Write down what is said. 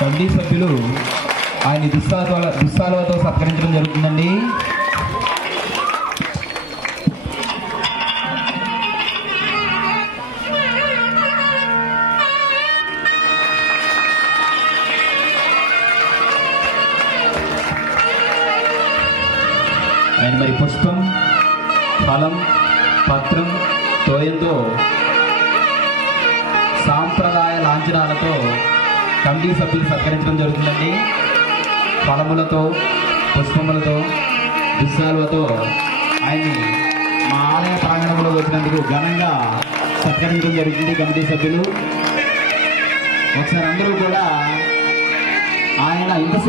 Committee సభ్యులు ఆయన దుస్సాలతో సత్కరించడం జరుగుతుందండి. ఆయన మరి పుష్పం, ఫలం, పత్రం, తోయంతో సాంప్రదాయ లాంఛనాలతో కమిటీ సభ్యులు సత్కరించడం జరుగుతుందండి. ఫలములతో, పుష్పములతో, దుస్సాలతో ఆయన్ని మా ఆలయ ప్రాంగణంలో వచ్చినందుకు ఘనంగా సత్కరించడం జరుగుతుంది కమిటీ సభ్యులు. ఒకసారి అందరూ కూడా ఆయన ఇంతసేపు